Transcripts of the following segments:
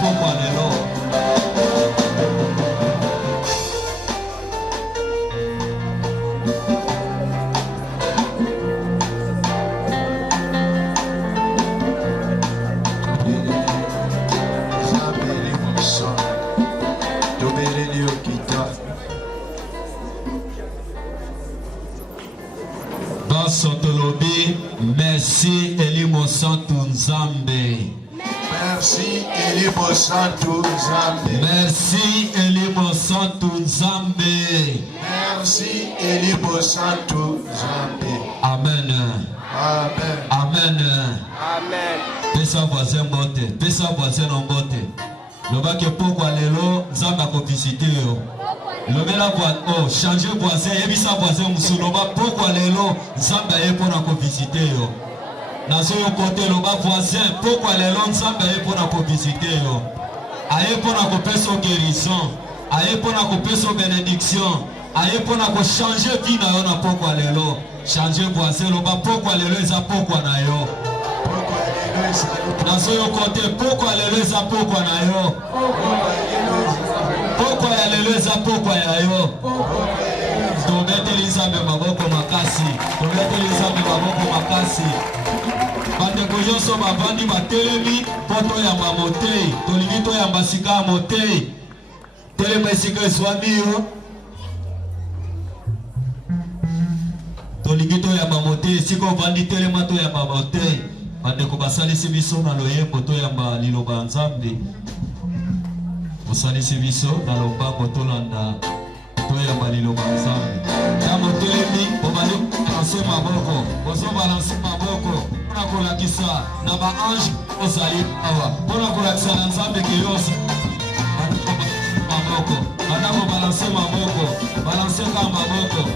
pokwa lelo. Sotolobi, merci Elimo Santu Nzambe. Merci Elimo Santu Nzambe. Merci Elimo Santu Nzambe. Merci Elimo Santu Nzambe. Amen. Amen. Amen. Amen. Pesa voisin bote, pesa voisin en bote. Loba ke pokwa lelo Nzambe akovisite yo. Lobela oh, changer voisin, ebisa voisin musuloba pokwa lelo Nzambe aye pona ko visiter yo. Nazo yo côté loba voisin pokwa lelo Nzambe aye pona ko visiter yo. Aye pona ko pesa guérison, aye pona ko pesa bénédiction, aye pona ko changer vie na yo na pokwa lelo. Changer voisin loba pokwa lelo eza pokwa na yo. Nazo yo côté pokwa lelo eza pokwa na yo. Pokwa ya lelo eza pokwa ya yo. Tobeteli Nzambe maboko makasi. Tobeteli Nzambe maboko makasi. Bandeko nyonso bavandi batelemi poto ya motei. Tolingi toyamba sika ya motei. Telema esika ezwami yo. Tolingi toyamba motei. Esika ovandi telema toyamba motei. Bandeko basalisi biso na loyembo toyamba liloba Nzambe. Osalisi biso na lombango tolanda toyamba liloba Nzambe. Kama telemi obali balanse maboko, ozo balanse maboko pona kolakisa na ba ange ozali awa. Pona kolakisa na Nzambe ke yosa maboko. Adamo balanse maboko, balanse ka maboko.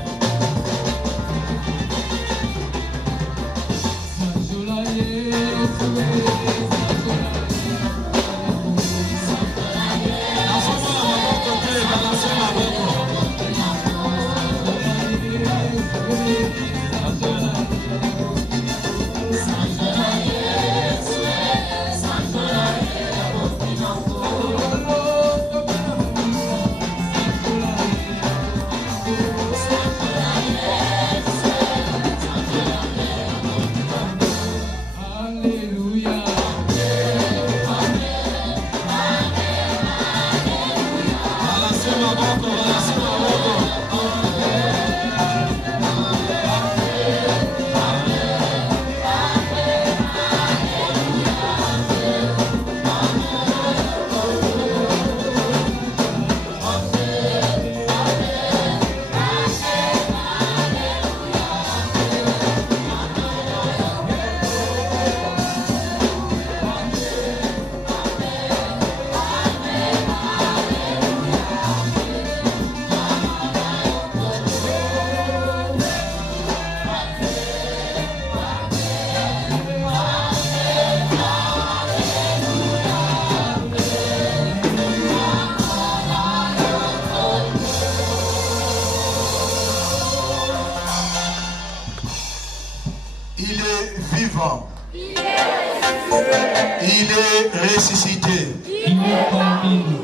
Il est ressuscité.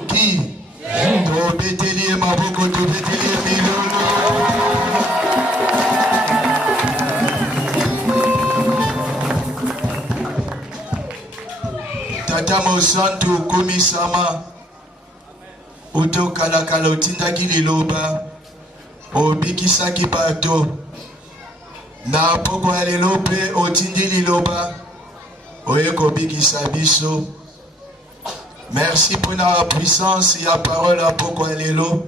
Qui? Tobeteli maboko, tobeteli milolo. Tata Mosantu komisama. Uto kalakala utindaki liloba. Obikisaki bato. Na poko ya lelo pe otindi liloba. Oyeko bikisa biso. Merci pour la puissance et la parole à poko ya lelo.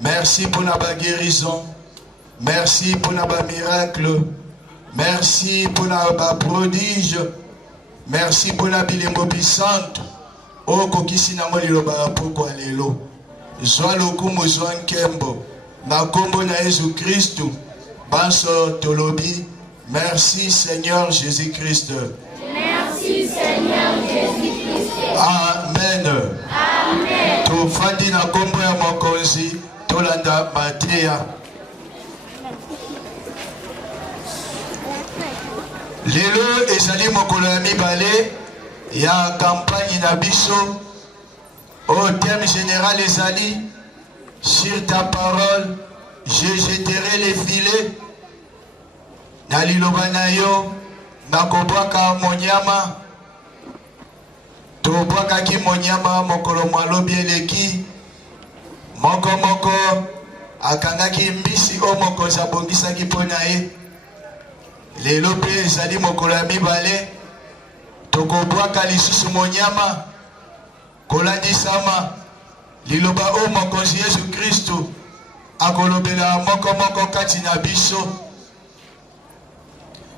Merci pour la guérison. Merci pour la miracle. Merci pour la prodige. Merci pour la bilembo puissante. Oko kisina mo liloba poko ya lelo. Zwa lokumu zwa nkembo. Na kombo na Jésus Christ. Banso Tolobi, merci Seigneur Jésus-Christ. Merci Seigneur Jésus-Christ. Amen. Amen. Tu fandi na kombo ya mokonzi, tolanda Matea. Lelo ezali mokolo ya mibale ya campagne na biso au thème général ezali sur ta parole je jeterai les filets na liloba na yo nakobwaka monyama tobwakaki monyama mokolo mwalobi eleki moko akangaki mbisi o mokonzi abongisaki mpo na ye lelo mpe ezali mokolo ya mibale tokobwaka lisusu monyama kolandisama liloba o mokonzi yesu kristu akolobela moko kati na biso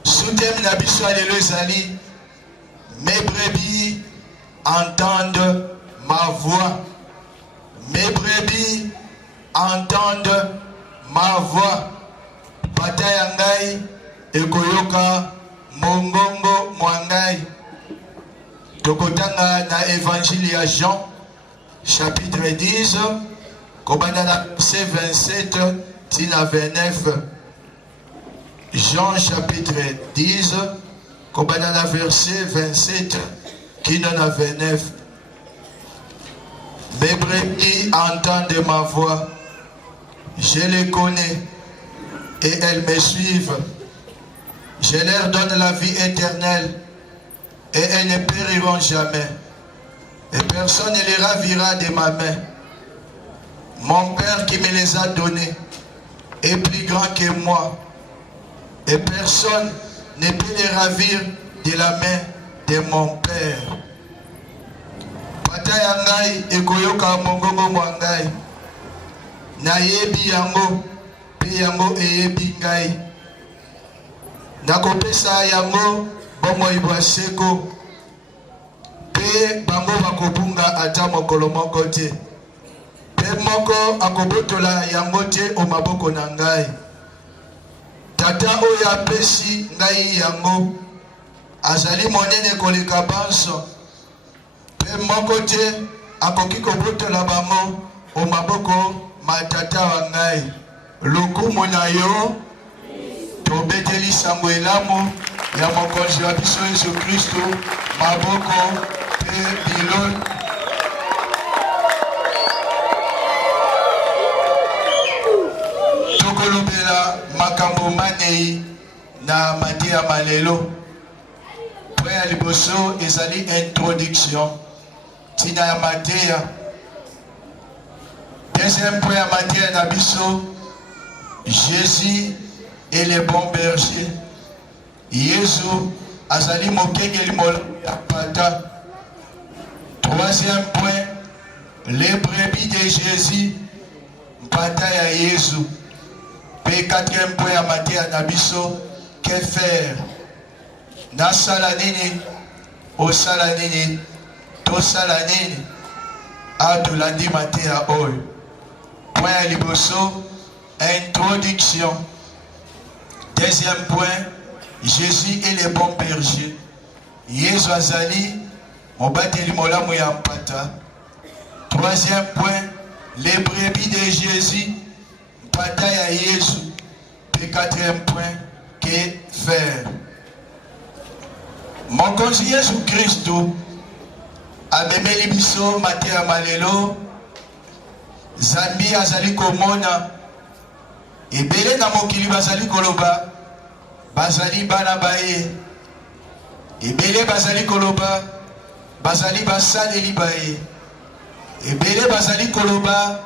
sous-thème na biso ya lelo ezali mes brebis entendent ma voix. Mes brebis entendent ma voix. Pata yangai ekoyoka mongongo mwangai. Tokotanga na évangile ya Jean chapitre 10 kobanda na verset 27 tina 29. Jean chapitre 10 kobanda na verset 27 tina 29. Mes brebis entendent ma voix, je les connais et elles me suivent. Je leur donne la vie éternelle et elles ne périront jamais. Et personne ne les ravira de ma main. Mon Père qui me les a donnés est plus grand que moi. Et personne ne peut les ravir de la main de mon Père. Pata yangai ekoyoka mongongo mwangai. Na yebi yango, pe yango eyebi ngai. Nakopesa yango bomo ibwaseko. Pe bango bakobunga ata mokolo moko te. Pe moko akobotola yango te o maboko na ngai. Tata oyo apesi ngai yango azali monene koleka banso. Pe moko te akoki kobotola bango o maboko matata wa ngai. Lokumu na yo tobeteli sango elamu ya mokonzi wa biso Yesu Kristu maboko pe bilon. Tokolobela makambo manei na madia malelo. Point ya liboso ezali introduction tina ya madia. Deuxième point ya madia na biso Jésus est le bon berger. Yesu azali mokengeli molo ya pata. Troisième point, les brebis de Jésus pata ya Yesu. Pe quatrième point ya matia na biso, que faire? Na sala nini, o sala nini, to sala nini, a tolandi matia oyo. Point ya liboso, introduction. Deuxième point, Jésus est le bon berger. Yesu azali mobateli molamu ya mpata. Troisième point, les brebis de Jésus mpata ya Yesu. Et quatrième point, que faire? Mokonzi Yesu Kristu amemeli biso matia malelo. Zambi azali komona ebele na mokili bazali koloba bazali bana baye. Ebele bazali koloba bazali basaleli baye. Ebele bazali koloba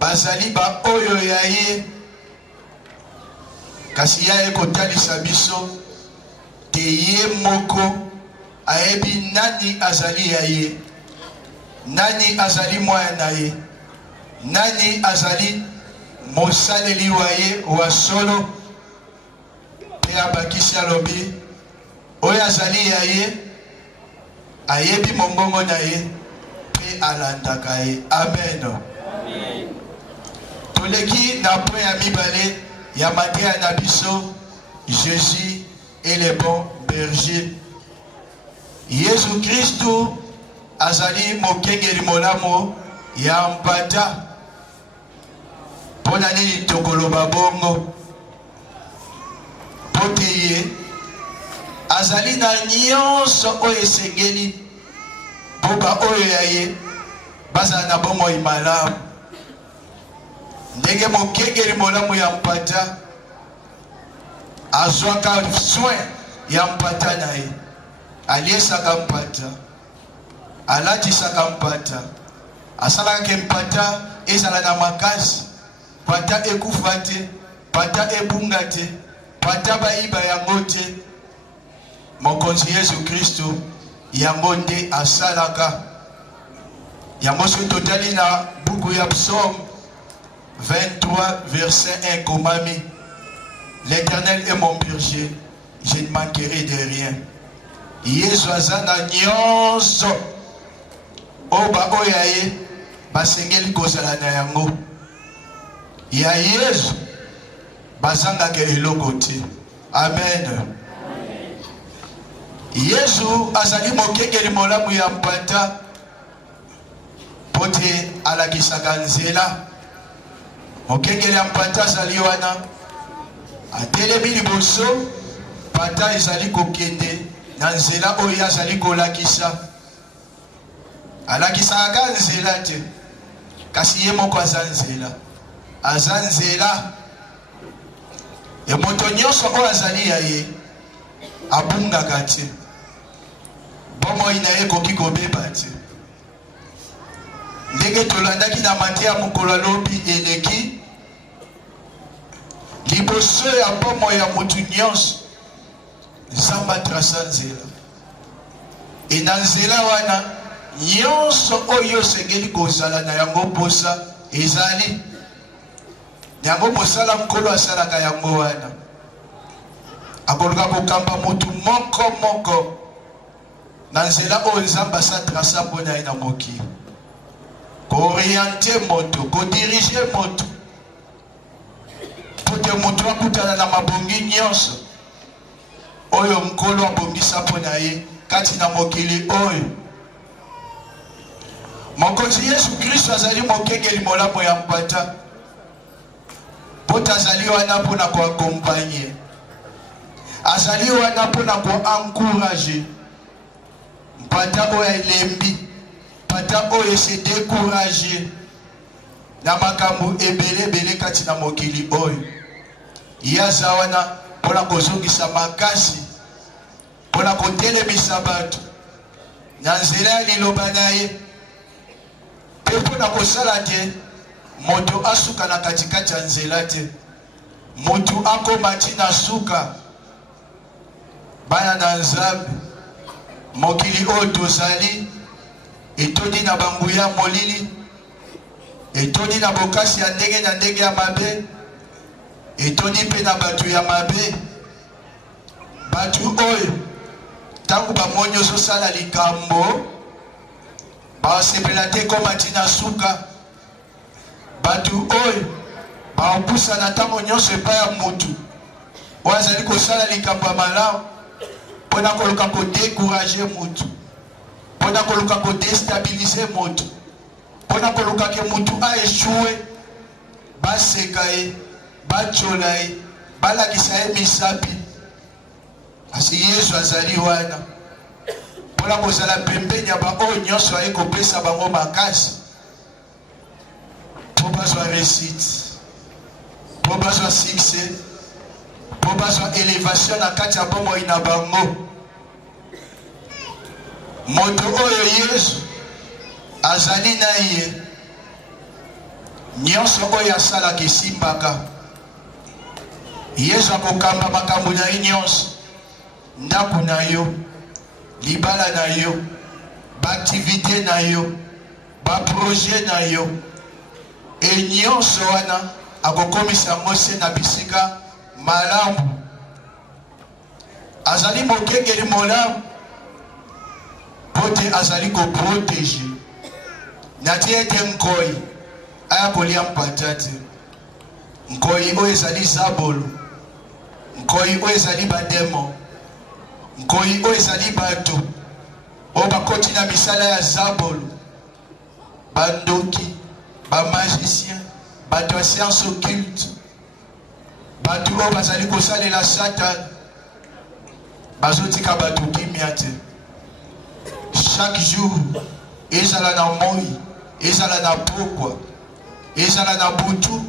bazali ba oyo ya ye. Kasi ya ekotalisa biso te ye moko ayebi nani azali ya ye, nani azali mwana na ye, nani azali mosaleli wa ye wa solo. Pe abakisi alobi oyo azali ya ye ayebi mongongo na ye pe alandaka ye. Amen. Toleki na point ya mibale ya matia na biso Jésus est le bon berger. Yesu Kristu azali mokengeli molamu ya mpata. Pona nini tokoloba bongo? Pote ye azali na nyonso oyo esengeli mpo baoyo ya ye bazala na bomoi malamu. Ndenge mokengeli molamu ya mpata azwaka soin ya mpata na ye, aliesaka mpata, alatisaka mpata, asalaka ke mpata ezala na makasi, mpata ekufa te, mpata ebunga te, mpata bayiba yango te. Mokonzi Yesu Kristo yango nde asalaka. Yango soki totali na buku ya Psaume 23 verset 1 komami: L'Éternel est mon berger, je ne manquerai de rien. Yesu aza na nyonso oyo baoyo ya ye basengeli kozala na yango. Ya Yesu bazangaka eloko te. Amen. Yesu azali mokengeli molamu ya mpata pote alakisaka nzela. Mokengeli ya mpata azali wana atelemi liboso, mpata ezali kokende na nzela oyo azali kolakisa. Alakisaka nzela te, kasi ye moko aza nzela. Aza nzela. E moto nyonso oyo azali ya ye abungaka te, bomoi na ye ekoki kobeba te. Ndenge tolandaki na mateya mokolo alobi eleki, liboso ya bomoi ya motu nyonso Nzambe atrasa nzela. E na nzela wana nyonso oyo osengeli kozala na yango posa ezali. Yango mosala nkolo asalaka yango wana. Akoluka kokamba motu moko moko na nzela oyo Nzambe asatrasa mpona ye na mokili. Kooriente moto, kodirige moto, pote moto akutana na mabongi nyonso oyo nkolo abongisa mpona ye kati na mokili oyo. Mokonzi Yesu Kristo azali mokengeli molamu ya mpata, pote azali wana mpona koakompanye, azali wana mpona koencourage mpata oyo elembi, mpata oyo ese décourage na makambo ebele kati na mokili oyo. Ye aza wana mpona kozongisa makasi, mpona kotelemisa bato na nzela ya liloba na ye, mpe mpona kosala te moto asuka na katikati ya nzela te, moto akoma ntina suka. Bana na Nzambe, mokili oyo tozali etondi na banguya molili, etondi na bokasi ya ndenge na ndenge ya mabe, etondi mpe na bato ya mabe. Bato oyo ntango bamoni ozosala likambo basepela te koma ntina suka. Bato oyo baopusana ntango nyonso epai ya motu oyo azali kosala likambo ya malamu, mpona koluka kodécourage motu, mpona koluka kodestabilize motu, mpona koluka ke motu aeshue. Baseka ye, batyola ye, balakisa ye misapi. Kasi Yesu azali wana mpona kozala pembeni ya baoyo nyonso aye kopesa bango makasi mpo bazwa réussite, mpo bazwa succès, mpo bazwa élévation na kati ya bomoi na bango. Moto oyo Yesu azali na ye, nyonso oyo asalaka esimbaka. Yesu akokamba makambo na ye nyonso, ndako na yo, libala na yo, baaktivité na yo, baprojet na yo, e nyonso wana akokomisa yango se na bisika malamu. Azali mokengeli molamu pote azali koprotege nati ete nkoi aya kolia mpata te. Nkoi oyo ezali zabolo, nkoi oyo ezali bademo, nkoi oyo ezali bato oyo bakoti na misala ya zabolo, bandoki, bamagicien, bato ya science occulte, bato oyo bazali kosalela Satan. bazotika bato kimia te. Chaque jour ezala na moi, ezala na pokwa, ezala na butu,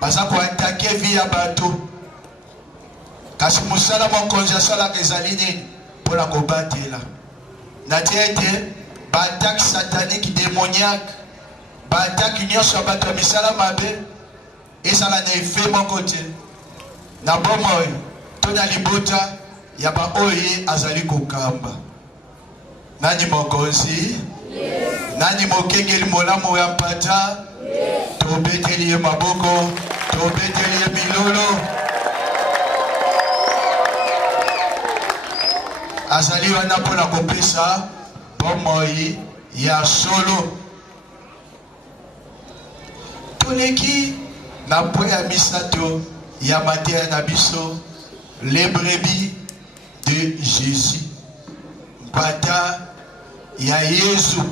baza koatake vi ya bato. Kasi musala mokonzi asalaka ezali nini mpona kobatela. Na tia ete baatake satanique démoniaque, baatake nyonso ya bato ya misala mabe ezala na efe moko te. Na bomoi to na libota ya baoyo ye azali kokamba. Nani mokonzi? Yes. Nani mokengeli molamu ya mpata? Yes. Tobeteli ye maboko, tobeteli ye milolo. Azali wana mpona kopesa bomoi ya solo. Toleki na po ya misato ya mateya na biso, les brebis de Jésus. Mpata ya Yesu.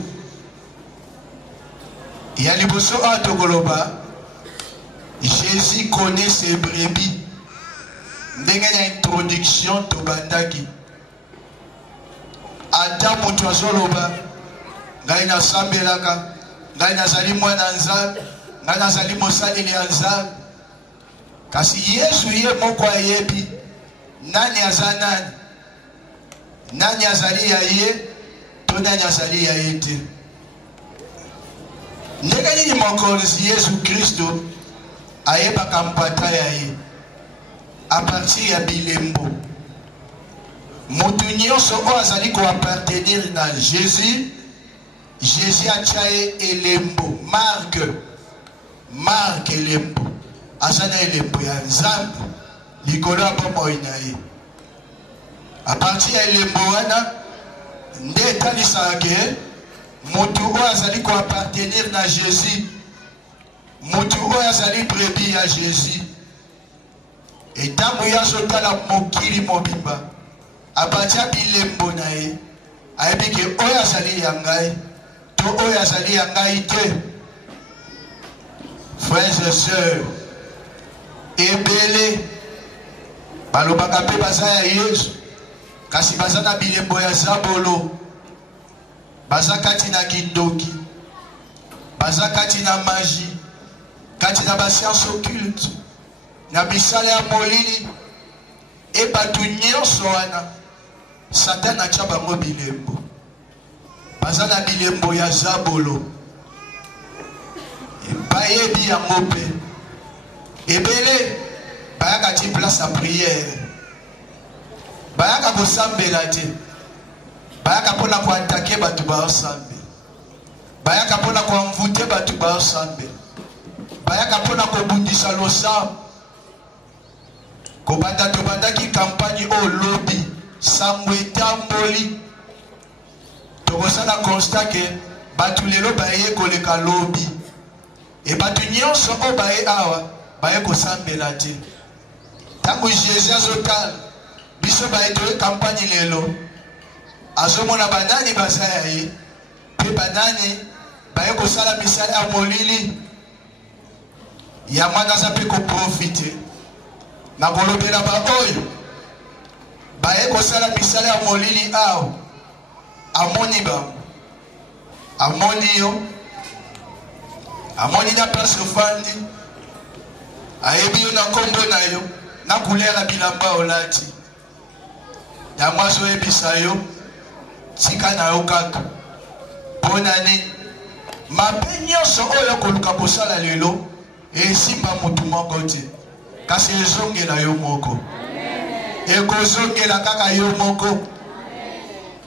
Ya liboso atokoloba, Jésus connaît ses brebis. Ndenge na introduction to bandaki. Ata mutu azoloba, ngai nasambelaka, ngai nazali mwana nzambe, ngai nazali mosaleli ya nzambe. Kasi Yesu ye moko ayebi nani aza nani. Nani azali ya ye, to nani azali ya ye te. Ndenge nini mokonzi Yesu Kristo ayebaka mpata ya ye a partir ya bilembo. Mutu nyonso oyo azali koappartenir na Jésus, Jésus atia ye elembo, marque elembo. Aza na elembo ya Nzambe likolo ya bomoi na ye. A partir ya elembo wana nde etalisaka ke mutu oyo azali koappartenir na Jésus, mutu oyo azali brebis ya Jésus. Etango ye azotala mokili mobimba, a partir ya bilembo na ye ayebi ke oyo azali ya ngai to oyo azali ya ngai te. Frères et sœurs, ebele balobaka mpe baza ya Yesu, kasi baza na bilembo ya zabolo, baza kati na kindoki, baza kati na magie, kati na bascience occulte, na bisala ya molili. E batu nyonso wana Satan atia bango bilembo, baza na bilembo ya zabolo. Bayebi yango mpe ebele bayaka ti place ya prière, bayaka kosambela te, bayaka mpona koatake bato baosambe, bayaka mpona koamvute bato baosambe, bayaka mpona kobundisa losambo. Kobanda tobandaki kampagne o lobi sango etamboli, tokosala constat ke bato lelo baye koleka lobi. E bato nyonso oyo baye awa baye kosambela te. Tango Jésus azotala biso baye toye kampagne lelo, azomona banani baza ya ye mpe banani baye kosala misala ya molili. Ya mwana aza mpe koprofite na kolobela baoyo baye kosala misala ya molili awa. Amoni bango, amoni yo, amoni na place ofandi, ayebi yo na kombo na yo, na couleur ya bilamba olati. Yango azoyebisa yo tika na yo kaka. Mpona nini mabe nyonso oyo koluka kosala lelo esimba mutu moko te, kasi ezongela yo moko. Ekozongela kaka yo moko.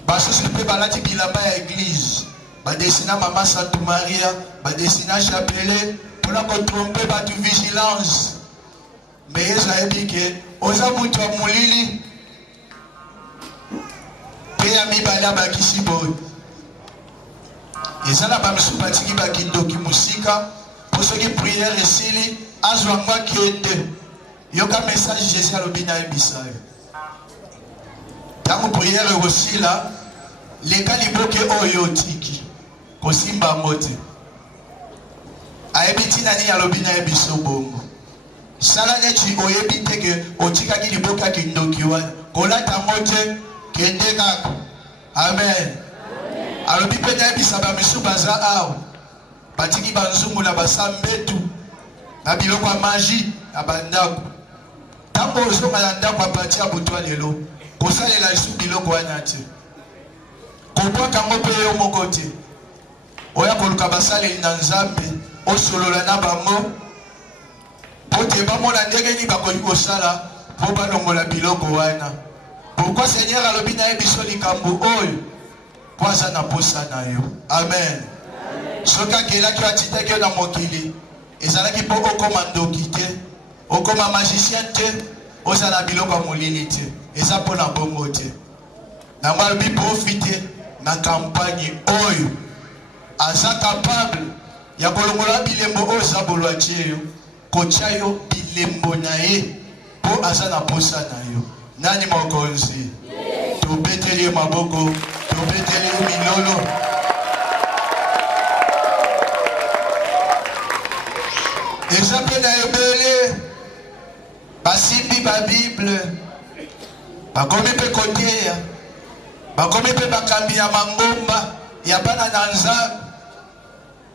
Basusu mpe balati bilamba ya église, badesina Mama Sainte Maria, badesina chapelet mpona kotrompe bato vigilance. Me Yesu ayebi ke oza mutu ya molili mpe ya mibale abakisi boye. Eza na bamisu batiki bakindoki musika mpo soki priere esili azwa ngo akende. Yoka message Jésus alobi na yebisa yo. Tango priere ekosila, leka liboke oyo otiki kosimba yango te. Ayebi ntina nini alobi na ye biso bongo. Sala neti oyebi te ke otikaki liboke ya kindoki wana, kolata yango te kende kaka. Amen. Alobi pena ebisa ba misu baza awo. Batiki banzungu na basambetu. Na biloko ya magie na bandako. Tango ozonga na ndako apatia butwa lelo. Kosalela isu biloko wana te. Kobwaka ngo pe yo moko te. Oya koluka basaleli na Nzambe osolola na bango. Pote bamona ndenge ni bakoli kosala po balongola biloko wana. Pourquoi Seigneur alobi na yebiso likambo oyo po aza na posa na yo. Amen. Soki akelaki atitaki yo na mokili ezalaki mpo okoma ndoki te, okoma magicien te, ozala biloko ya molili te. Eza mpo na bongo te. Nango alobi profite na kampagne oyo aza capable ya kolongola bilembo oyo eza bolwa tie yo, kotia yo bilembo na ye po aza na posa na yo. Nani mokonzi? Tobeteli maboko, tobeteli milolo. Eza pe na ebele basimbi ba Bible bakomi pe koteya, bakomi pe bakambi ya mangomba ya bana na Nzambe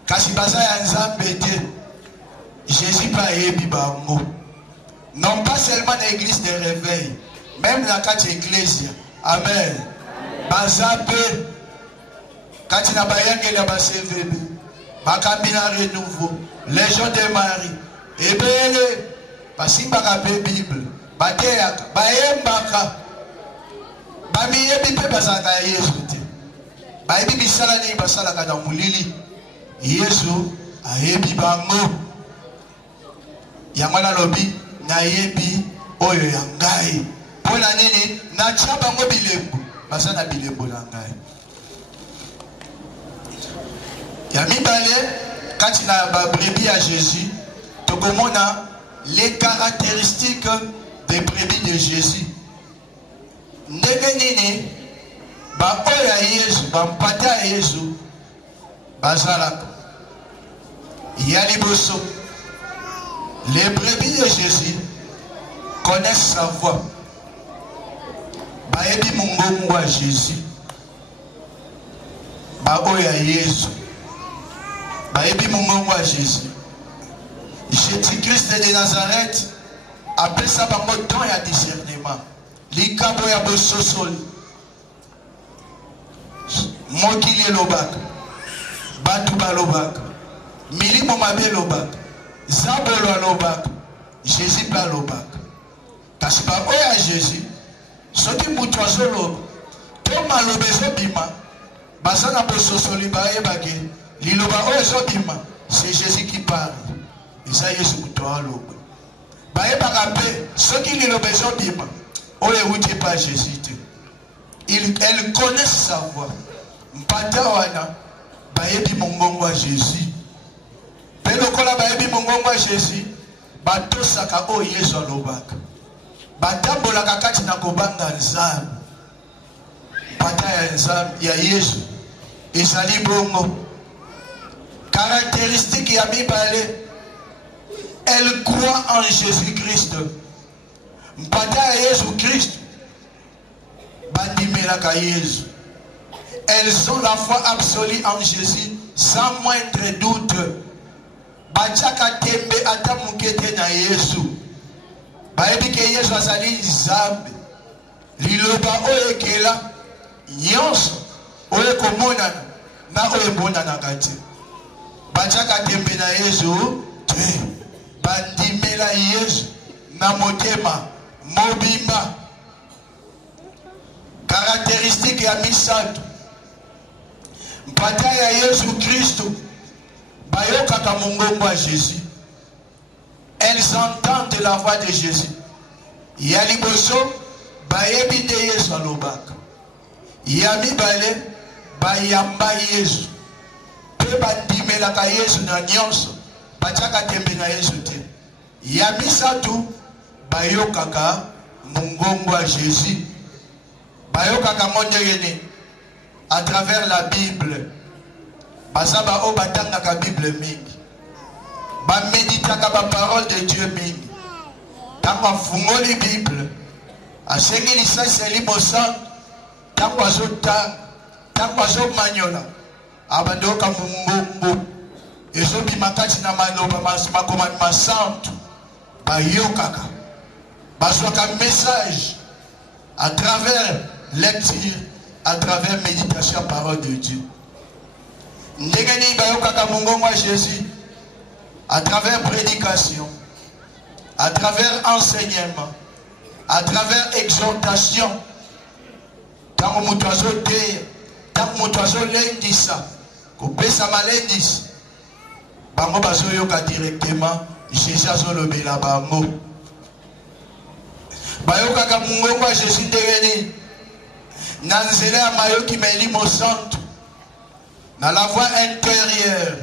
kasi baza ya Nzambe te. Jésus pa yebi bango. Non pas seulement l'église de réveil, même la kati ecclesia. Amen. Bazape kati na bayangeli ya CVB bakambi na renouveau Légion de Marie ebele basimbaka pe Bible bateyaka bayembaka bamiyebi pe bazalaka ya Yesu te. Bayebi bisala nini basalaka na molili. Yesu ayebi bango. Yango nalobi nayebi oyo ya ngai. Pona nini natia bango bilembo baza na bilembo na ngai. Ya mibale kati na ba brebis à Jésus tokomona les caractéristiques des brebis de Jésus. Ndenge nini ba oyo ya Yesu ba mpata ya Yesu bazalaka. Ya liboso les brebis de Jésus connaissent sa voix. Baebi mungongo wa Jésus. Ba oyo ya Yesu baebi mungongo wa Jésus. Jésus-Christ de Nazareth apesa bango don ya discernement. Likabo ya bososoli mokili elobaka, batu balobaka, milimo mabe elobaka, zabolo alobaka, Jésus pe alobaka. Kasi ba oyo ya Jésus soki mutu azoloba to maloba ezobima baza na bososoli bayebaki liloba oyo ezobima c'est Jésus qui parle. Eza Yesu mutu aloba. Bayebaka mpe soki liloba ezobima oyo ewuti pa Jésus te. Elle connaît sa voix. Mpata wana bayebi mongongo wa Jésus. Pe lokola bayebi mongongo wa Jésus batosaka oyo Yesu alobaka. Batambolaka kati na kobanga Nzambe. Mpata ya Nzambe ya Yesu ezali bongo. Caractéristique ya mibale, elle croit en Jésus-Christ. Mpata ya Jésus-Christ bandimelaka Yesu. Elles ont la foi absolue en Jésus sans moindre doute. Bachaka tembe ata mukete na Yesu. Baebi ke Yesu azali Nzambe. Liloba oyo ekela nyonso oyo komonana na oyo emonanaka te. Bachaka tembe na Yesu te. Bandimela Yesu na motema mobimba. Caractéristique ya misato. Mpata ya Yesu Kristo bayokaka mongongo wa Jésus. Elles entendent la voix de Jésus. Ya liboso bayebi de Yesu alobaka. Ya mibale bayamba Yesu. Pe bandimelaka Yesu na nyonso bachaka tembe na Yesu te. Ya misato bayokaka mongongo wa Jésus. Bayokaka mondegene à travers la Bible. Basaba o batangaka Bible mingi. Ba méditaka ba parole de Dieu mingi. Tango fungoli Bible. Asengi lisasi libosa tango azotanga tango azomanyola abandoka mumbombo ezobima kati na maloba makomami masantu bayokaka bazwaka message à travers lecture, à travers méditation parole de Dieu. Ndegeni bayokaka mungongo à Jésus à travers prédication, à travers enseignement, à travers exhortation. Tango mutu azoteya, tango mutu azolendisa, kopesa malendisi, bango bazoyoka directement Jésus azolobela bango. Bayokaka mungongo à Jésus ndegeni na nzela ya mayoki melimo santo na la voix intérieure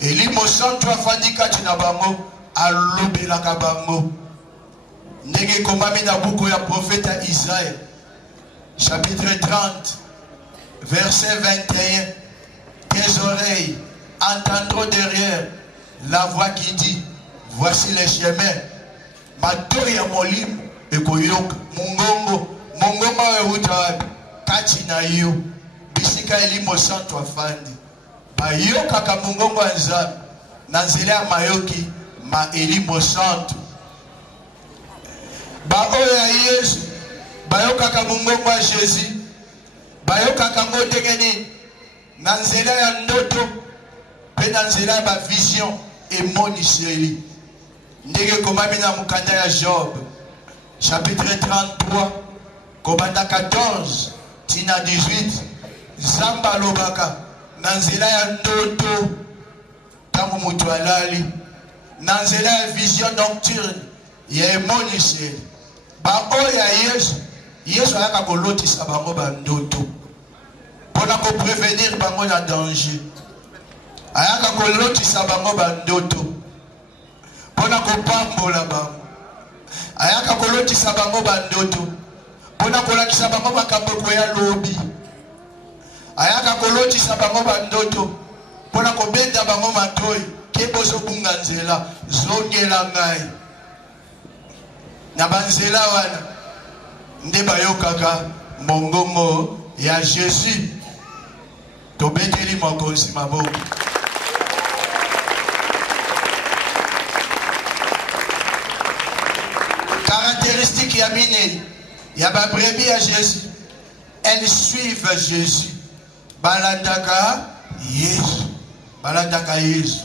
elimo santo afandi kati na bango alobelaka bango ndenge ekomami na buku ya profeta Isaïe chapitre 30 verset 21. Tes oreilles entendront derrière la voix qui dit voici les chemins mato ya molimo ekoyoka mungongo euta wapi kati na yo bisika elimo santo afandi bayokaka mungongo ya Nzambe na nzela ya mayoki ma elimo santo baoyo ya Yesu bayokaka mungongo ya Jésus bayokaka ngo ndenge nini na nzela ya ndoto pe na nzela ya bavision emoniseli ndenge komami na mukanda ya Job chapitre 33 kobanda 14 tina 18 Zamba lobaka na nzela ya ndoto tango mutu alali na nzela ya vision nocturne ya emoniseli baoyo ya Yesu ayaka kolotisa bango bandoto mpona koprevenir bango na danger ayaka kolotisa bango bandoto mpona kopambola bango ayaka kolotisa bango bandoto mpona kolakisa bango makambo ekoya lobi ayaka kolotisa bango bandoto mpona kobenda bango matoyi ke bozobunga nzela zongela ngai na banzela wana nde bayokaka mongongo ya Jésus tobeteli mokonzi maboko. Caractéristique ya minei ya ba brebis ya Jésus, elles suivent Jésus. Balandaka Yesu, balandaka Yesu.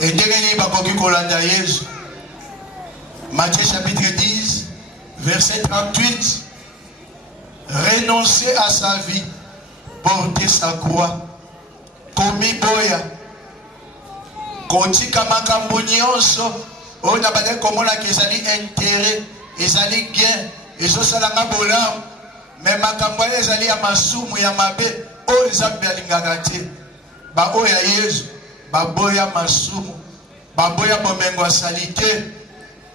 Et ndenge bakoki kolanda Yesu. Matthieu chapitre 10 verset 38. Renoncer à sa vie, porter sa croix, komi boya, kotika makambo nyonso. On a bade komona kezali intérêt, ezali gain, ezosalanga bolamu, mais makambo ezali ya masumu ya mabe, o Nzambe alingaka te. Ba oya Yesu, baboya masumu, baboya bomengo salite,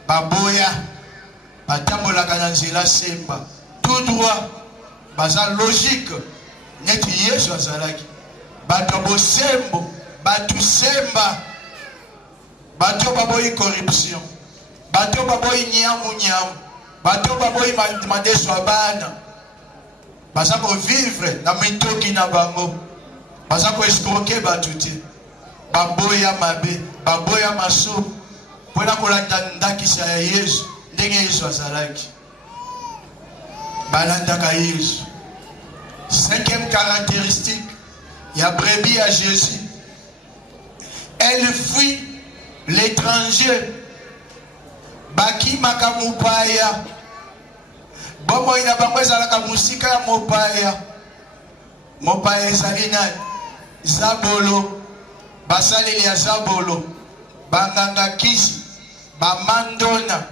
baboya batambolaka na nzela semba, tout droit, baza logique, neti Yesu azalaki. Bato bosembo, batu semba, bato baboyi corruption, bato baboyi nyamu, bato baboyi madeso abana, baza ko vivre na mitoki na bango, baza ko escroquer bato te, baboya mabe, baboya maso, pona kolanda ndakisa ya Yesu, ndenge Yesu azalaki. Balandaka Yesu. Cinquième caractéristique, il y a brebis à Jésus. Elle fuit l'étranger. Baki makamupaya. Bomo ina bango ezalaka musika ya mopaya. Mopaya ezali nani? Zabolo. Basaleli ya Zabolo. Banganga kisi. Bamandona.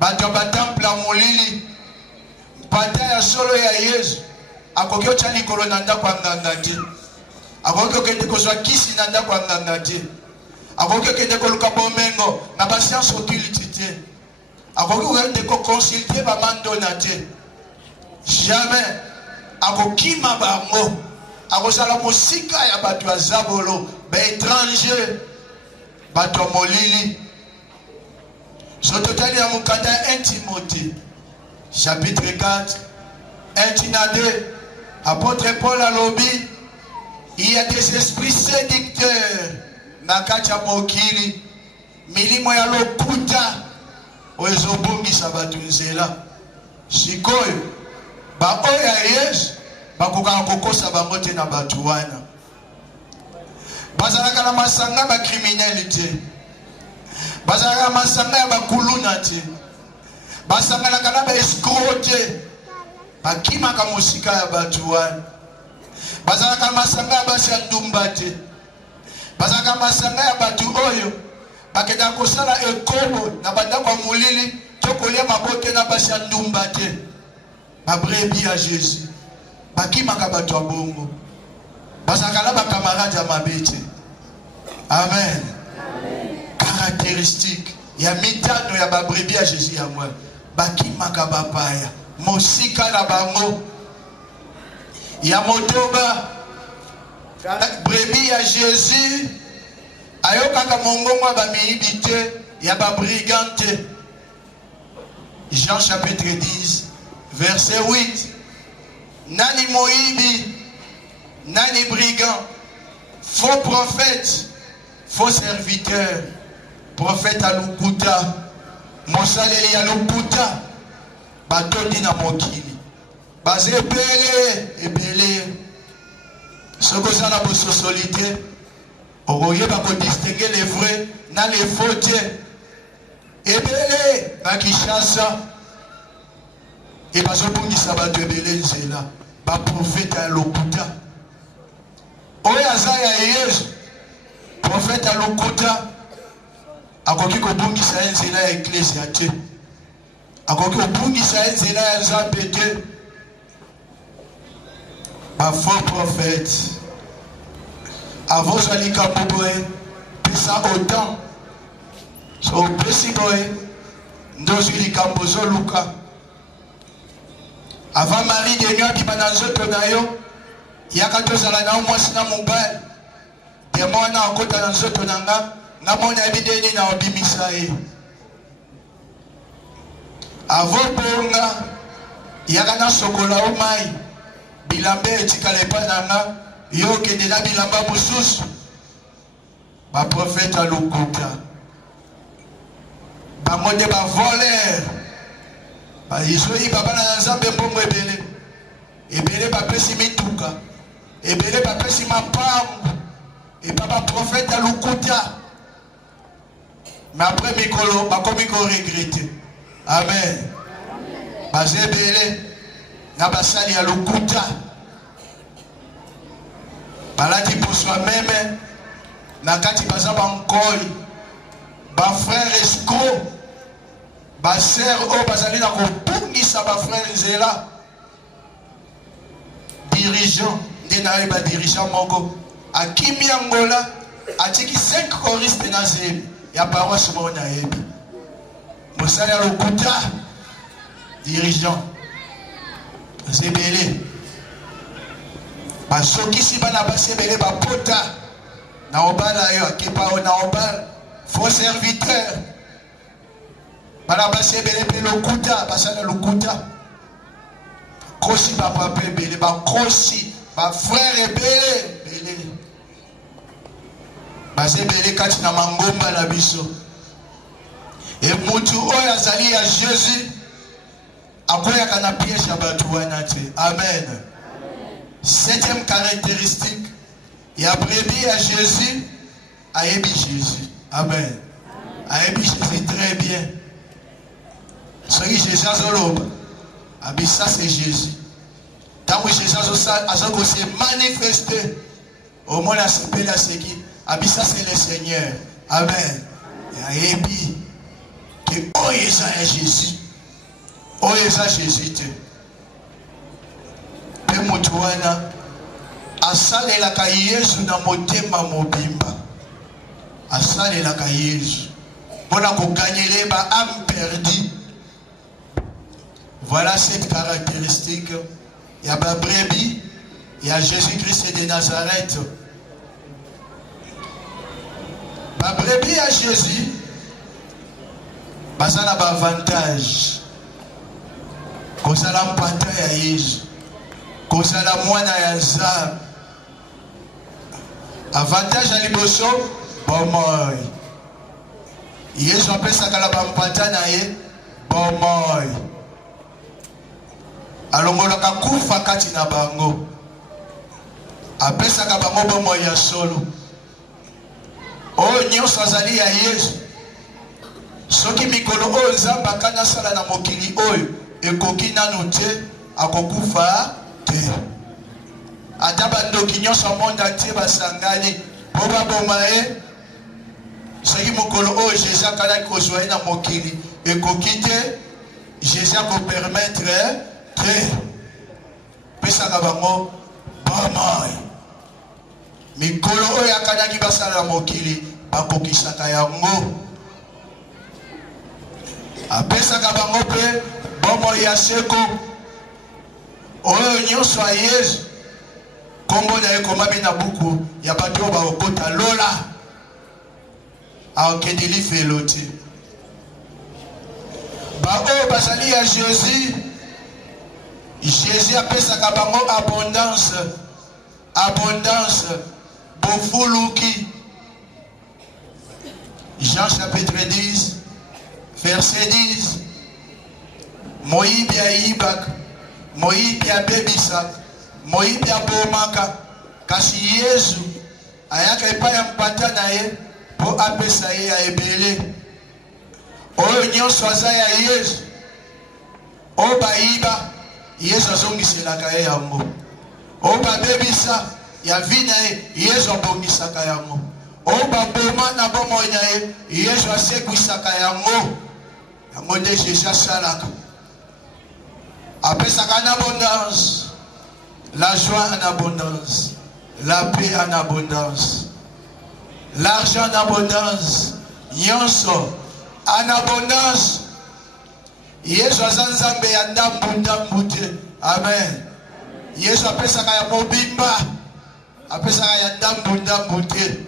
Bato batemple molili. Pata ya solo ya Yesu. Akoki otia likolo na ndako ya nganga te. Akoki okende kozwa kisi na ndako ya nganga te. Akoki okende koluka bomengo na basianse occulte te. Akoki okende koconsulte bamandona te. Jamais akokima bango. Akozala mosika ya bato ya Zabolo, baétranger, bato ya molili. Sototali ya mukanda ya Timothée chapitre 4, 1-2, apôtre Paul a lobby, il y a des esprits séducteurs, nakacha mokili, milimo ya lokuta, oezobungi sabatunzela, shikoyo, ba oya yesu, bakoka kokosa bangote na batuwana. Bazalaka na masanga ba criminalité. Bazalaka masanga ya bakuluna te. Basangalaka na ba escrote. Bakimaka musika ya batuwana. Bazalaka masanga ya basi ya ndumba te. Bazalaka masanga ya batu oyo bakenda kosala ekobo na bandako ya molili tokolia mabote na basi ya ndumba te. Babrebi ya Jésus. Bakimaka batu ya bongo. Bazalaka na bakamarade ya mabete. Amen. Caractéristique ya mitano ya babrebi ya Jésus ya mwa. Bakimaka bapaya. Mosika na bango. Ya motoba. Brebi ya Jésus. Ayokaka mongongo ba miibite ya babrigante. Jean chapitre 10 verset 8. Nani moibi, nani brigand, faux prophète, faux serviteur, prophète à Lukuta, Mosaleli à Lukuta, Batodi na mokili, Bazé ebele, ce que ça n'a pas solité, Oroye bako distinguer les vrais, na les faux, ebele, na Kishasa, et bazobungisa bato ebele nzela, ba prophète à Lukuta. Oya zaya yesu prophète à Lukuta akoki kobungisa nzela ya ecclesia te, akoki kobungisa nzela ya nzambe te. Ba faux prophète avant zalika boboe pesa autant so pesi boy ndozi likambo zoluka avant Marie de nuit qui na nzoto na yo yaka tozala na mwasi na mobali demo na akota na nzoto na nga mona ebideni na obimisa ye avant bonga yaka na sokola o mai bilamba etikala epa na nga yo kende na bilamba mosusu ba prophète à Lukuta bango nde ba voleur Isoyi baba na nzambe mbongo ebele. Ebele bapesi mituka. Ebele bapesi mapango. Et papa prophète à Lukuta. Mais après mikolo bakomi ko regretter. Amen. Bazebele na basali ya Lukuta. Baladi pour soi-même na kati bazaba nkoi. Ba frère escroc. Ba sœur o bazali na kopungisa ba frère nzela dirigeant ndena ba dirigeant moko akimi Angola atiki 5 choristes na zebi ya paroisse mona yebi mosala ya Lukuta dirigeant zebele basokisi bana basebele bapota na obala yo akepa na obala faux serviteur bana basebele pe Lukuta basala Lukuta kosi ba papa ebele ba kosi ba frère ebele basebele kati na mangomba na biso e mutu oyo azali ya Jésus akoyaka na piège ya bato wana te. Amen. Septième caractéristique ya brebis ya Jésus ayebi Jésus. Amen. Ayebi Jésus très bien. Ce qui Jésus azoloba abi ça c'est Jésus. Tant que Jésus azoko se manifester au monde a sepela seki abi ça c'est le Seigneur. Amen. Ayebi que oyeza ya Jésus. Oyeza Jésus te. Pe mutu wana asalelaka Yesu na motema mobimba. Asalelaka Yesu mpona koganyele ba âme perdue. Voilà cette caractéristique. Il y a ba brebis, il y a Jésus-Christ de Nazareth. Ba brebis à Jésus, ça n'a pas avantage. kozala mpanta ya Yesu, kozala mwana ya Nzambe. Avantage ya liboso bomoi. Yesu apesaka na bampanta na ye bomoi. Alongolaka kufa kati na bango. Apesaka bango bomoi ya solo. Oyo nyonso azali ya Yesu. Soki mikolo oyo Nzambe akana sala na mokili oyo ekoki nanu te akokufa te. Ata bandoki nyonso monde entier basangani po baboma ye. Soki mokolo oyo Jésus akanaki kozwa ye na mokili ekoki te, Jésus akopermettre te. Pesaka bango bomoi. Mikolo oyo akanaki basala na mokili bakokisaka yango. Apesaka bango pe bomoi ya seko. Oyo nyonso ya Yesu kombo na ye komami na buku ya bato oyo bakokota lola aokende lifelo te. Baoyo bazali ya Jésus, Jésus apesaka bango abondance, abondance, bofuluki. Jean chapitre 10 verset 10. Moyibi ayibaka, moyibi abebisaka, moyibi abomaka, kasi Yesu ayaka epai ya mpata na ye po apesa ye ya ebele. Oyo nyonso aza ya Yesu, oyo bayiba Yesu azongiselaka ye yango. Oyo babebisa ya vi na ye Yesu abongisaka yango. Oyo baboma na bomoi na ye Yesu asekwisaka yango. Yango nde Jésus asalaka. Apesaka en abondance, la joie en abondance, la paix en abondance, l'argent en abondance, nyonso en abondance. Yesu aza Nzambe ya ndambu te. Amen. Yesu apesaka ya mobimba, apesaka ya ndambu te.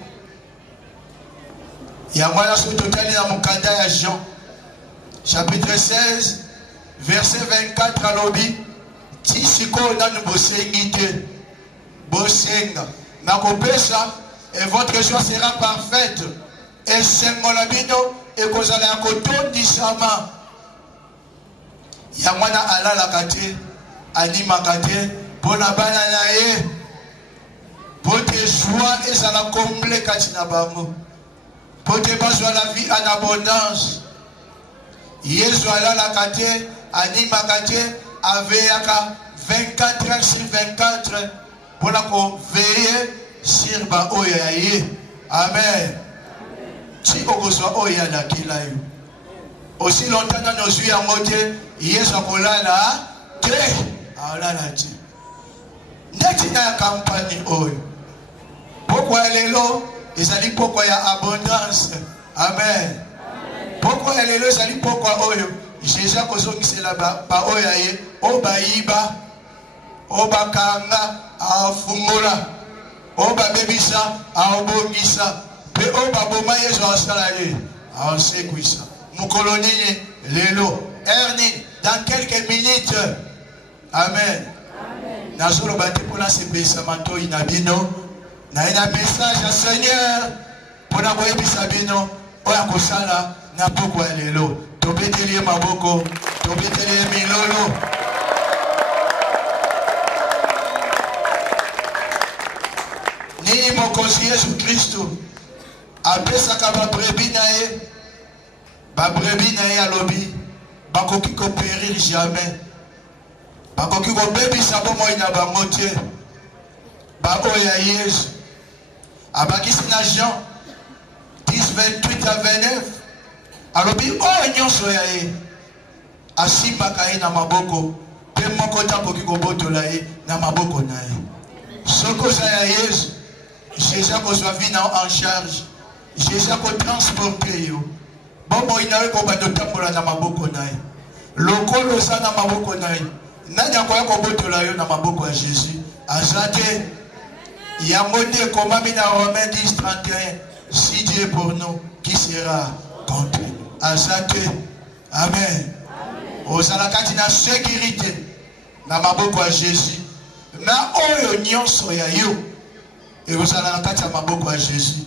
Yango wana soki totali na mokanda ya Jean chapitre 16 verset 24 alobi ti sikoyo nanu bosengi te, bosenga nakopesa et votre joie sera parfaite. Esengo na bino ekozala ya kotondisama. Yango wana alalaka te, animaka te mpona bana na ye, po te joie ezala komble kati na bango, po te bazwa la vie en abondance. Yesu alalaka te, animaka te, aveyaka 24 heures sur 24 mpona koveye sur baoyo ya ye. Amen. Ti okozwa oyo alakila yo, aussi longtemps nano ozwi yango te, Yesu akolala te, aolala te. Neti na ya kampani oyo pokwa ya lelo ezali pokwa ya abondance. Amen. Pokwa ya lelo ezali pokwa oyo Jésus akozongisela baoyo ya ye, oyo bayiba, oyo bakanga afungola, oyo babebisa aobongisa, pe oyo baboma Yesu asala ye aosekwisa. Mokolo nini lelo erni dans quelques minutes. Amen. Nazoloba te mpona sepelisa matoi na bino, na ye na message ya Seigneur mpona koyebisa bino oyo akosala na pokwa ya lelo. Tobeteli ye maboko, tobeteli ye milolo. Nini mokonzi Yesu Kristo apesaka babrebi na ye, babrebi na ye alobi bakoki koperir jamais, bakoki kobebisa bomoi na bango te. Baoyo ya Yesu abakisi na Jean 10 28 à 29 alobi oyo nyonso ya ye asimbaka ye na maboko, pe moko te akoki kobotola ye na maboko na ye. Soki oza ya Yesu, Jésus akozwa vi na en charge, Jésus akotransporte yo, bomoi na yo ekobanda otambola na maboko na ye. Lokolo oza na maboko na ye, nani akoya kobotola yo na maboko ya Jésus? Aza te. Yango nde ekomami na Romains 10 31, si Dieu est pour nous, qui sera contre nous? Aza te. Amen. ozalakati na sécurité na maboko ya Jésus na oyo nyonso ya yo ekozala na kati ya maboko ya Jésus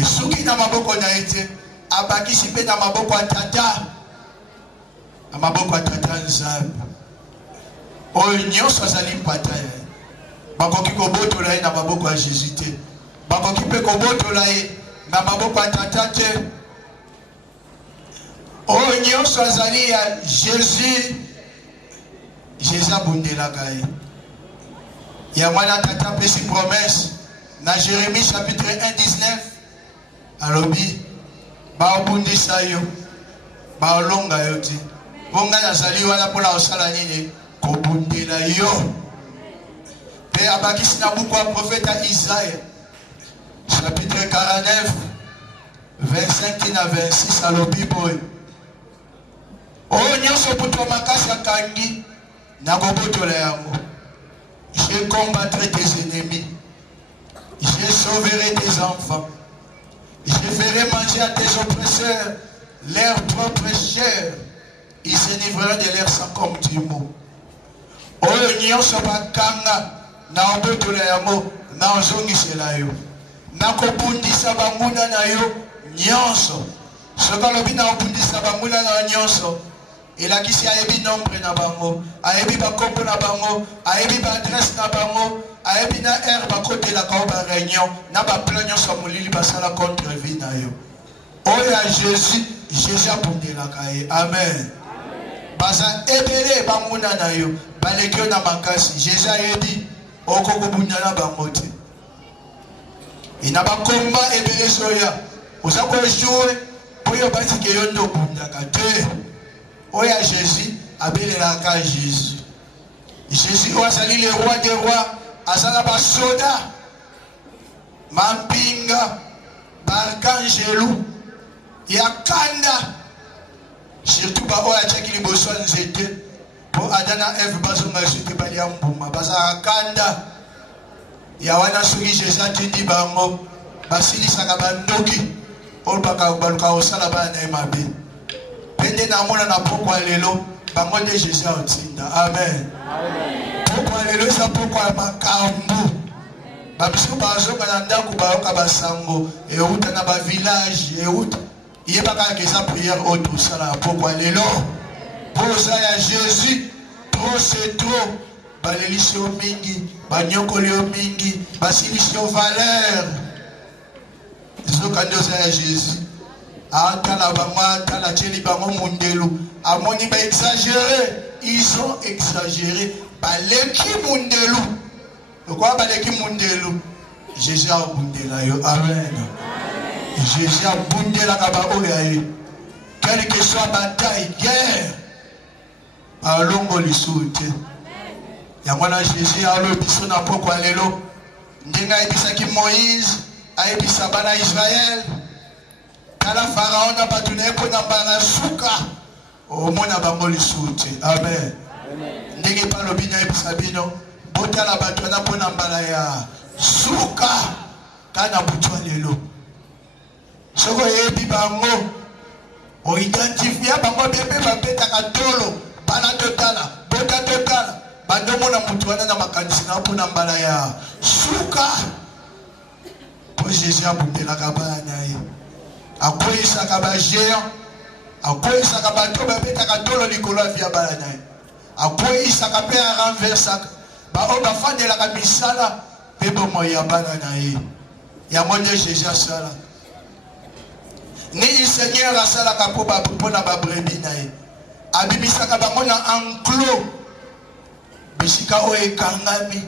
esuki na maboko na ete abakisi mpe na maboko ya tata na maboko ya tata Nzambe oyo nyonso azali mpata ya ye bakoki kobotola ye na maboko ya Jésus te bakoki mpe kobotola ye na maboko ya tata te oyo nyonso azali ya Jésus abundelaka ye yango wana tata apesi promesse na Jérémie chapitre 1:19 alobi baobundisa yo baolonga yo te mpo ngai nazali wana mpona kosala nini kobundela yo mpe abakisi na buku ya profeta Isaïe chapitre 49 25 na 26 alobi boye oyo nyonso butu makasi akangi nakobotola yango. Je combattrai tes ennemis. Je sauverai tes enfants. Je ferai manger à tes oppresseurs leur propre chair. Ils s'énivreront de leur sang comme du mot. Oyo nyonso bakanga na obotola yango na ozongisela yo. Nakobundisa banguna na yo nyonso. Soka lobi na obundisa banguna na nyonso. Elakisi ayebi nombre na bango, ayebi bakombo na bango, ayebi ba adresse na bango, ayebi na air bakotelaka o ba réunion na ba plan nyonso molili basala contre vie na yo. Oya Jésus abundelaka ye. Amen. Baza ebele banguna na yo, balekio na makasi. Jésus ayebi okokobunda na bango te. Ina bakomba ebele soya. Osako jouer pour yo batike yo ndo bundaka te. Oya Jésus, abelelaka Jésus. Jésus oazali le roi des rois, azala ba soda, mampinga, barkangelu, yakanda. Surtout ba oya tchaki liboso nzete, po adana Eve bazonga sute bali ya mbuma, baza kanda. Ya wana soki Jésus atindi bango, basilisaka bandoki, olbaka baluka osala bana emabe. Pende na mona na pokwa lelo bango de Jésus otinda. Amen. Pokwa lelo sa pokwa makambu. Babiso bazonga na ndako bayoka basango euta na ba village euta. Yebaka ke sa prière auto sala pokwa lelo. Posa ya Jésus trop c'est trop. Balelisio mingi, banyokolio mingi, basilisio valeur. Zoka ndoza ya Jésus. Atala bango, atala tcheli bango mundelu. Amoni ba exagéré. Ils ont exagéré. Baleki mundelu. Pourquoi baleki mundelu? Jésus a bundela yo. Amen. Jésus a bundela kaba oyaye. Quelle que soit bataille, guerre. Alongo lisute. Yamwana Jésus a lobiso na pokwa lelo. Ndenga ebisaki Moïse, aebisa bana Israël. Kala Pharaon na batune ko na bana suka. O mona bango lisute. Amen. Ndenge pa lobi na ebisa bino, botala batuna po na mbala ya suka kana butwa lelo. Soko yebi bango o identifia bango bebe bapeta katolo bana totala, bota totala. Bandomo na mutu wana na makanisi na po na mbala ya suka. Po Jésus abundelaka bana ye. Akweyisaka ba géant, akweyisaka bato babetaka tolo likolo ya via bana na ye. Akweyisaka mpe arenversaka bao bafandelaka misala mpe bomoi ya bana na ye. Yango nde Jésus asala. Nini Seigneur asalaka mpo na babrebi na ye. Abimisaka bango na enclos. Bisika o ekangami,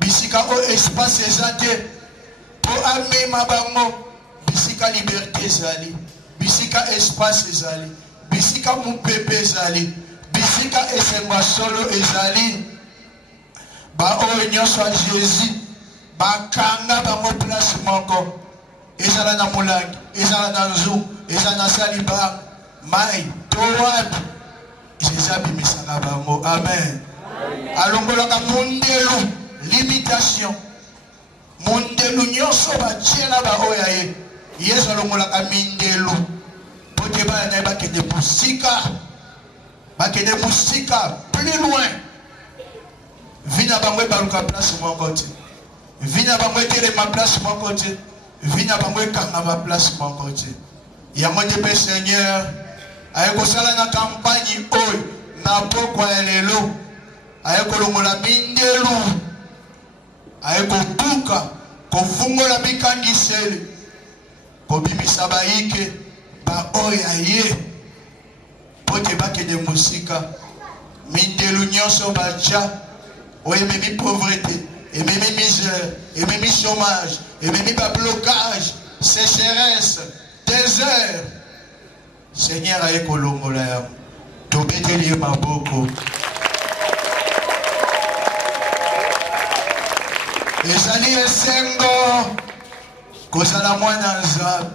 bisika o espace ezate, po amema bango, bisika liberté ezali, bisika espace ezali, bisika mupepe ezali, bisika esengo solo ezali. Ba o nyonso a Jésus, bakanga bango place moko, ezala na mulangi, ezala na nzu, ezala na saliba, mai, towabi, Jésus abimisaka bango. Amen. Alongolaka mundelu limitation mundelu nyonso batiela ba oya ye Yesu alongolaka mindelu pote bana na bakende busika bakende musika plus loin. Vina bangwe baluka place mon côté. Vina bangwe tele ma place mon côté. Vina bangwe kanga ma place mon côté. Yango de Seigneur, ayeko sala na campagne oy na pokwa lelo. Ayeko longola mindelu. Ayeko buka ko fungola bikangisele. Ko bimisa baike ba oy aye. Pote bakende musika. Mindelu nyonso bacha. Oui, même pauvreté, et même misère, et même chômage, et même blocage, sécheresse, désert. Seigneur, aïe kolongola, tobeteli maboko. Ezali esengo, kozala mwana nzambe,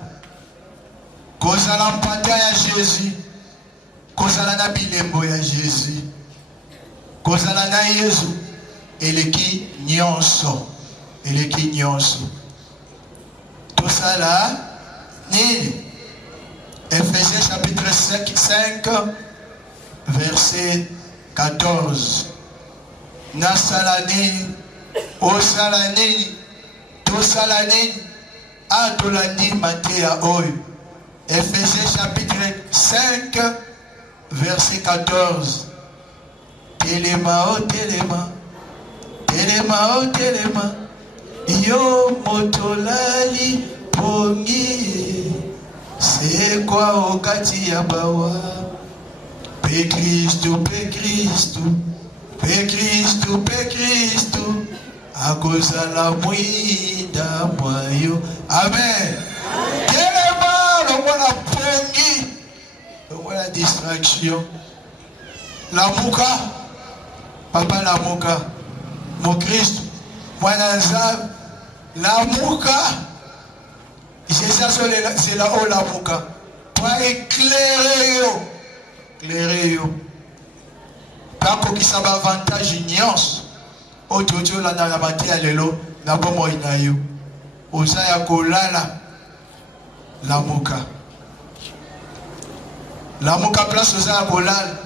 kozala mpata ya Jésus, kozala na bilembo ya Jésus, kozala na Yesu. Eleki nyonso, eleki nyonso. Tout ça là, ni Ephésiens chapitre 5, verset 14. Nasalani, osalani, tosalani, atolani matea oy. Ephésiens chapitre 5, verset 14. Telema, oh telema. Telema, oh telema, yo motolali pongi, c'est quoi au kati ya bawa? Pe Kristu, pe Kristu, pe Kristu, pe Kristu, akozala mwida mwayo. Amen. Telema, le mot la pongi, le mot la distraction. La mouka, papa la mouka. Mon Christ, mwana nzambe, lamuka, c'est là où lamuka, pour éclairer yo, kako kisaba avantage nyonso, ototo la na mate ya lelo, na bomo ina yo, oza ya kolala, lamuka place oza ya kolala,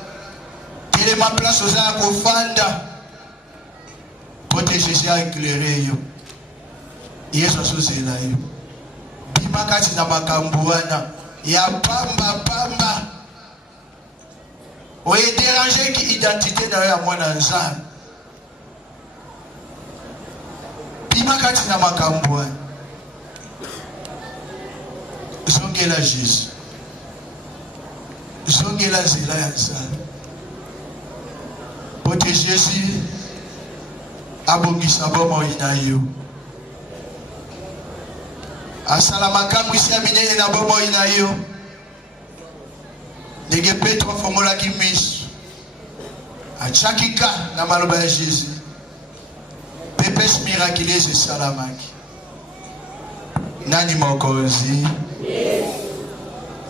telema place oza ya kofanda, Jésus a éclairé yo. Yesu sozela yo. Bima kati na makambuana ya pamba. Oye déranger ki identité na ya mwana nzambe. Bima kati na makambuana. Zongela Jésus. Zongela zela ya nzambe. Pote Jésus abongisa bomo ina yo. Asala makambo isi ya minene na bomo ina yo. Ndenge Petro afongola kimisu. Achakika na maloba ya Jésus. Pepes miraculeuse salamaki. Nani mokozi?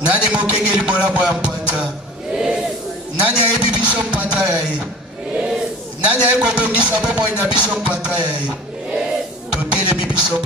Nani mokengeli molabo ya mpata? Nani ayebi biso mpata ya ye? Nani ayeko bongisa bomo ina biso mpata ya ye? Totele biso